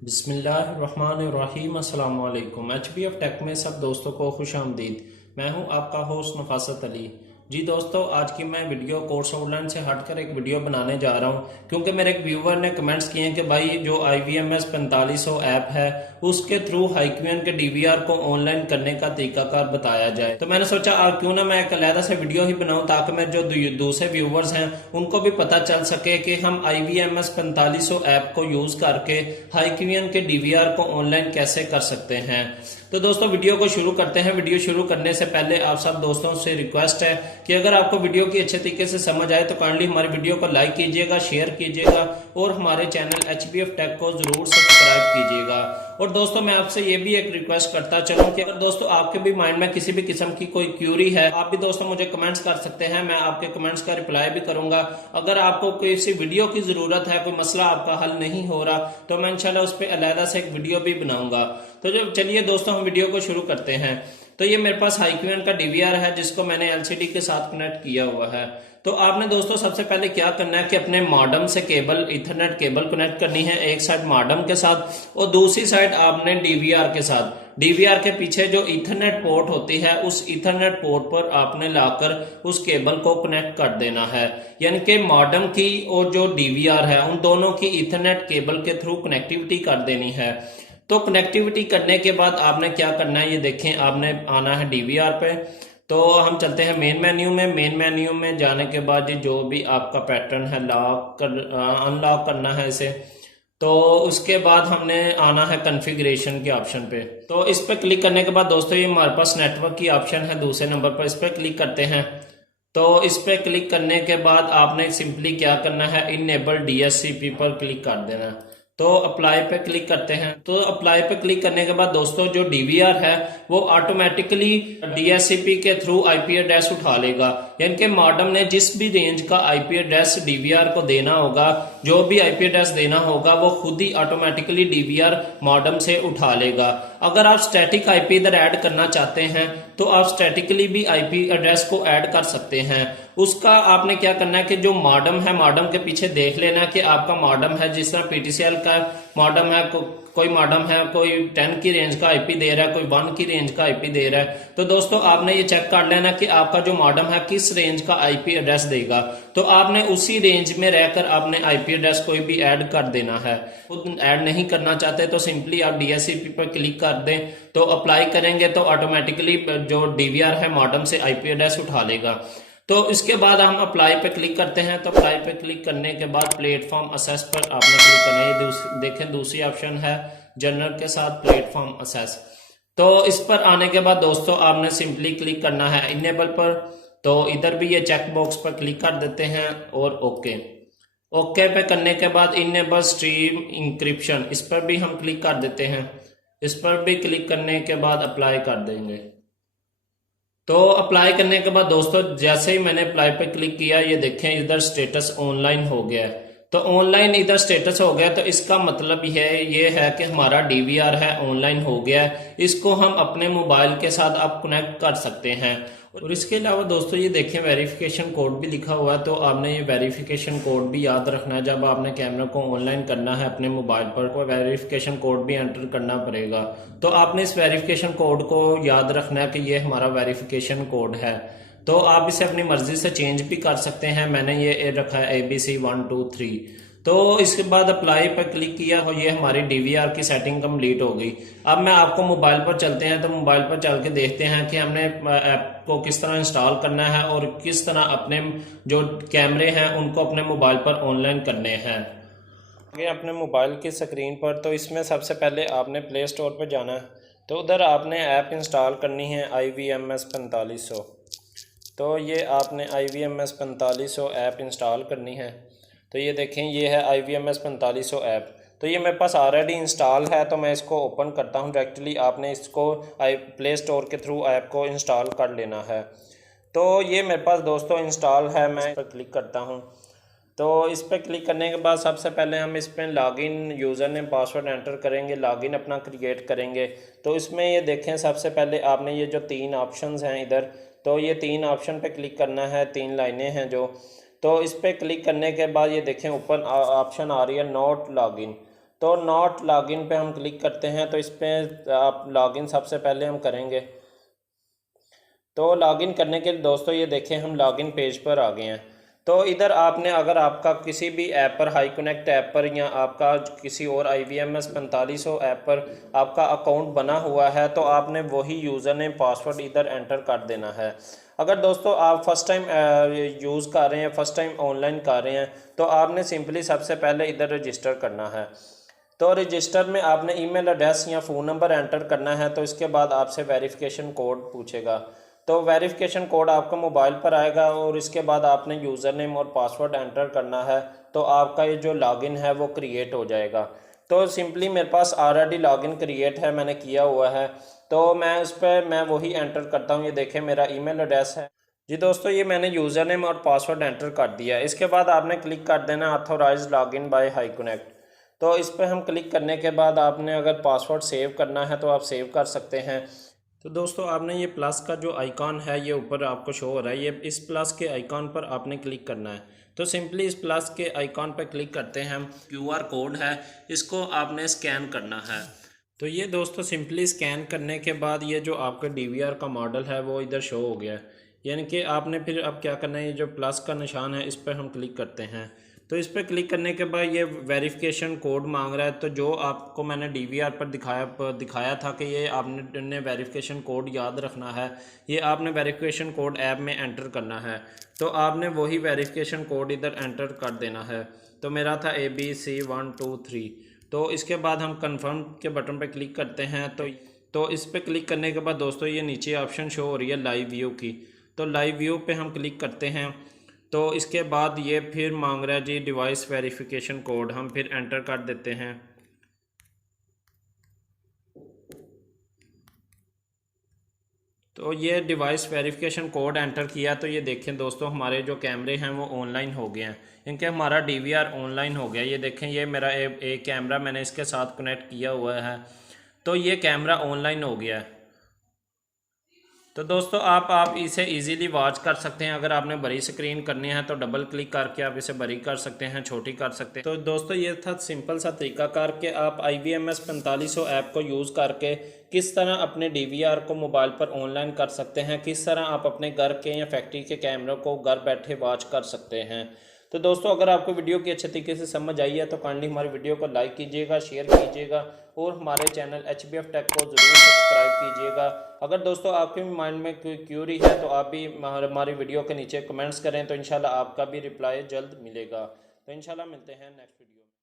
बिस्मिल्लाहिर्रहमानिर्रहीम अस्सलाम वालेकुम। HBF टेक में सब दोस्तों को खुश आमदीद। मैं हूं आपका होस्ट नफासत अली। जी दोस्तों, आज की मैं वीडियो कोर्स आउटलाइन से हटकर एक वीडियो बनाने जा रहा हूं क्योंकि मेरे एक व्यूवर ने कमेंट्स किए हैं कि भाई जो IVMS 4500 ऐप है उसके थ्रू हाइक्वियन के DVR को ऑनलाइन करने का तरीकाकार बताया जाए। तो मैंने सोचा क्यों ना मैं एक अलहदा से वीडियो ही बनाऊं ताकि मेरे जो दूसरे व्यूवर्स हैं उनको भी पता चल सके कि हम IVMS 4500 ऐप को यूज करके हाइक्वियन के DVR को ऑनलाइन कैसे कर सकते हैं। तो दोस्तों वीडियो को शुरू करते हैं। वीडियो शुरू करने से पहले आप सब दोस्तों से रिक्वेस्ट है कि अगर आपको वीडियो की अच्छे तरीके से समझ आए तो काइंडली हमारी वीडियो को लाइक कीजिएगा, शेयर कीजिएगा और हमारे चैनल HBF टेक को जरूर सब्सक्राइब कीजिएगा। और दोस्तों मैं आपसे ये भी एक रिक्वेस्ट करता चलूं कि अगर दोस्तों आपके भी माइंड में किसी भी किस्म की कोई क्यूरी है, आप भी दोस्तों मुझे कमेंट्स कर सकते हैं। मैं आपके कमेंट्स का रिप्लाई भी करूंगा। अगर आपको किसी वीडियो की जरूरत है, कोई मसला आपका हल नहीं हो रहा, तो मैं इंशाल्लाह उस पर अलहदा से एक वीडियो भी बनाऊंगा। तो जो चलिए दोस्तों हम वीडियो को शुरू करते हैं। तो ये मेरे पास हाइक्वियन का DVR है जिसको मैंने LCD के साथ कनेक्ट किया हुआ है। तो आपने दोस्तों सबसे पहले क्या करना है कि अपने मॉडेम से केबल, इथरनेट केबल कनेक्ट करनी है, एक साइड मॉडेम के साथ और दूसरी साइड आपने DVR के साथ। DVR के पीछे जो इथरनेट पोर्ट होती है उस इथरनेट पोर्ट पर आपने लाकर उस केबल को कनेक्ट कर देना है। यानी कि मॉडेम की और जो DVR है उन दोनों की इथरनेट केबल के थ्रू कनेक्टिविटी कर देनी है। तो कनेक्टिविटी करने के बाद आपने क्या करना है, ये देखें, आपने आना है DVR पे। तो हम चलते हैं मेन मेन्यू में। मेन मेन्यू में जाने के बाद ये जो भी आपका पैटर्न है लॉक कर अनलॉक करना है इसे। तो उसके बाद हमने आना है कॉन्फ़िगरेशन के ऑप्शन पे। तो इस पे क्लिक करने के बाद दोस्तों ये हमारे पास नेटवर्क की ऑप्शन है दूसरे नंबर पर, इस पे क्लिक करते हैं। तो इस पे क्लिक करने के बाद आपने सिंपली क्या करना है, इनेबल DSCP पर क्लिक कर देना है। तो अप्लाई पे क्लिक करते हैं। तो अप्लाई पे क्लिक करने के बाद दोस्तों जो DVR है वो ऑटोमेटिकली DSCP के थ्रू IP एड्रेस उठा लेगा। यानी कि मॉडेम ने जिस भी रेंज का IP एड्रेस DVR को देना होगा, जो भी IP एड्रेस देना होगा वो खुद ही ऑटोमेटिकली DVR मॉडेम से उठा लेगा। अगर आप स्टैटिक IP इधर ऐड करना चाहते हैं तो आप स्टैटिकली भी IP एड्रेस को ऐड कर सकते हैं। उसका आपने क्या करना है कि जो मॉडेम है, मॉडेम के पीछे देख लेना कि आपका मॉडेम है, जिस तरह PTCL का मॉडेम है, कोई मॉडेम है कोई 10 की रेंज का IP दे रहा है, कोई 1 की रेंज का IP दे रहा है। तो दोस्तों आपने ये चेक कर लेना कि आपका जो मॉडेम है किस रेंज का IP एड्रेस देगा। तो आपने उसी रेंज में रहकर आपने IP एड्रेस कोई भी ऐड कर देना है। खुद ऐड नहीं करना चाहते तो सिंपली आप DSCP पर क्लिक कर दें। तो अप्लाई करेंगे तो ऑटोमेटिकली जो DVR है मॉडेम से IP एड्रेस उठा लेगा। तो इसके बाद हम अप्लाई पे क्लिक करते हैं। तो अप्लाई पे क्लिक करने के बाद प्लेटफॉर्म असेस पर आपने क्लिक करना है। ये देखें दूसरी ऑप्शन है जनरल के साथ प्लेटफॉर्म असेस। तो इस पर आने के बाद दोस्तों आपने सिंपली क्लिक करना है इनेबल पर। तो इधर भी ये चेक बॉक्स पर क्लिक कर देते हैं और ओके पे करने के बाद इनेबल स्ट्रीम इंक्रिप्शन, इस पर भी हम क्लिक कर देते हैं। इस पर भी क्लिक करने के बाद अप्लाई कर देंगे। तो अप्लाई करने के बाद दोस्तों जैसे ही मैंने अप्लाई पे क्लिक किया, ये देखें इधर स्टेटस ऑनलाइन हो गया है। तो ऑनलाइन इधर स्टेटस हो गया तो इसका मतलब ये है कि हमारा DVR है ऑनलाइन हो गया है। इसको हम अपने मोबाइल के साथ अब कनेक्ट कर सकते हैं। और इसके अलावा दोस्तों ये देखें वेरिफिकेशन कोड भी लिखा हुआ है। तो आपने ये वेरिफिकेशन कोड भी याद रखना है। जब आपने कैमरा को ऑनलाइन करना है अपने मोबाइल पर तो वेरिफिकेशन कोड भी एंटर करना पड़ेगा। तो आपने इस वेरिफिकेशन कोड को याद रखना है कि ये हमारा वेरिफिकेशन कोड है। तो आप इसे अपनी मर्जी से चेंज भी कर सकते हैं। मैंने ये रखा है ABC 1 2 3। तो इसके बाद अप्लाई पर क्लिक किया और ये हमारी DVR की सेटिंग कंप्लीट हो गई। अब मैं आपको मोबाइल पर चलते हैं। तो मोबाइल पर चल के देखते हैं कि हमने ऐप को किस तरह इंस्टॉल करना है और किस तरह अपने जो कैमरे हैं उनको अपने मोबाइल पर ऑनलाइन करने हैं। आगे अपने मोबाइल की स्क्रीन पर, तो इसमें सबसे पहले आपने प्ले स्टोर पर जाना है। तो उधर आपने ऐप इंस्टॉल करनी है IVMS 4500। तो ये आपने IVMS 4500 ऐप इंस्टॉल करनी है। तो ये देखें ये है IVMS 4500 ऐप। तो ये मेरे पास ऑलरेडी इंस्टॉल है तो मैं इसको ओपन करता हूँ डायरेक्टली। आपने इसको प्ले स्टोर के थ्रू ऐप को इंस्टॉल कर लेना है। तो ये मेरे पास दोस्तों इंस्टॉल है, मैं इस पर क्लिक करता हूँ। तो इस पर क्लिक करने के बाद सबसे पहले हम इस पर login user name password enter करेंगे, लॉगिन अपना क्रिएट करेंगे। तो इसमें ये देखें सबसे पहले आपने ये जो 3 ऑप्शंस हैं इधर, तो ये 3 ऑप्शन पे क्लिक करना है। 3 लाइनें हैं जो, तो इस पर क्लिक करने के बाद ये देखें ऊपर ऑप्शन आ रही है नॉट लॉगिन। तो नॉट लॉगिन पे हम क्लिक करते हैं। तो इस पर आप लॉगिन सबसे पहले हम करेंगे। तो लॉगिन करने के लिए दोस्तों ये देखें हम लॉगिन पेज पर आ गए हैं। तो इधर आपने अगर आपका किसी भी ऐप पर हाई कनेक्ट ऐप पर या आपका किसी और IVMS 4500 ऐप पर आपका अकाउंट बना हुआ है तो आपने वही यूज़र नेम पासवर्ड इधर एंटर कर देना है। अगर दोस्तों आप फर्स्ट टाइम यूज़ कर रहे हैं, फर्स्ट टाइम ऑनलाइन कर रहे हैं, तो आपने सिंपली सबसे पहले इधर रजिस्टर करना है। तो रजिस्टर में आपने ईमेल एड्रेस या फ़ोन नंबर एंटर करना है। तो इसके बाद आपसे वेरिफिकेशन कोड पूछेगा। तो वेरिफिकेशन कोड आपका मोबाइल पर आएगा और इसके बाद आपने यूज़र नेम और पासवर्ड एंटर करना है। तो आपका ये जो लॉगिन है वो क्रिएट हो जाएगा। तो सिंपली मेरे पास ऑलरेडी लॉगिन क्रिएट है, मैंने किया हुआ है। तो मैं उस पर मैं वही एंटर करता हूँ। ये देखें मेरा ईमेल एड्रेस है जी दोस्तों, ये मैंने यूज़र नेम और पासवर्ड एंटर कर दिया है। इसके बाद आपने क्लिक कर देना authorise login by hi connect. तो इस पर हम क्लिक करने के बाद आपने अगर पासवर्ड सेव करना है तो आप सेव कर सकते हैं। तो दोस्तों आपने ये प्लस का जो आइकॉन है ये ऊपर आपको शो हो रहा है, ये इस प्लस के आइकॉन पर आपने क्लिक करना है। तो सिंपली इस प्लस के आइकॉन पर क्लिक करते हैं। हम QR कोड है, इसको आपने स्कैन करना है। तो ये दोस्तों सिंपली स्कैन करने के बाद ये जो आपका DVR का मॉडल है वो इधर शो हो गया है। यानी कि आपने फिर अब क्या करना है, ये जो प्लस का निशान है इस पर हम क्लिक करते हैं। तो इस पर क्लिक करने के बाद ये वेरिफिकेशन कोड मांग रहा है। तो जो आपको मैंने DVR पर दिखाया था कि ये आपने वेरिफिकेशन कोड याद रखना है, ये आपने वेरिफिकेशन कोड ऐप में एंटर करना है। तो आपने वही वेरिफिकेशन कोड इधर एंटर कर देना है। तो मेरा था ABC123। तो इसके बाद हम कंफर्म के बटन पर क्लिक करते हैं। तो इस पर क्लिक करने के बाद दोस्तों ये नीचे ऑप्शन शो हो रही है लाइव व्यू की। तो लाइव व्यू पे हम क्लिक करते हैं। तो इसके बाद ये फिर मांग रहा है जी डिवाइस वेरिफिकेशन कोड, हम फिर एंटर कर देते हैं। तो ये डिवाइस वेरिफिकेशन कोड एंटर किया। तो ये देखें दोस्तों हमारे जो कैमरे हैं वो ऑनलाइन हो गए हैं, इनके हमारा DVR ऑनलाइन हो गया। ये देखें ये मेरा एक कैमरा मैंने इसके साथ कनेक्ट किया हुआ है। तो ये कैमरा ऑनलाइन हो गया है। तो दोस्तों आप इसे इजीली वॉच कर सकते हैं। अगर आपने बड़ी स्क्रीन करनी है तो डबल क्लिक करके आप इसे बड़ी कर सकते हैं, छोटी कर सकते हैं। तो दोस्तों ये था सिंपल सा तरीकाकार कि आप IVMS 4500 ऐप को यूज़ करके किस तरह अपने DVR को मोबाइल पर ऑनलाइन कर सकते हैं, किस तरह आप अपने घर के या फैक्ट्री के कैमरों को घर बैठे वॉच कर सकते हैं। तो दोस्तों अगर आपको वीडियो की अच्छे तरीके से समझ आई है तो काइंडली हमारी वीडियो को लाइक कीजिएगा, शेयर कीजिएगा और हमारे चैनल HBF टेक को ज़रूर सब्सक्राइब कीजिएगा। अगर दोस्तों आपके माइंड में कोई क्यूरी है तो आप भी हमारी वीडियो के नीचे कमेंट्स करें, तो इंशाल्लाह आपका भी रिप्लाई जल्द मिलेगा। तो इंशाल्लाह मिलते हैं नेक्स्ट वीडियो।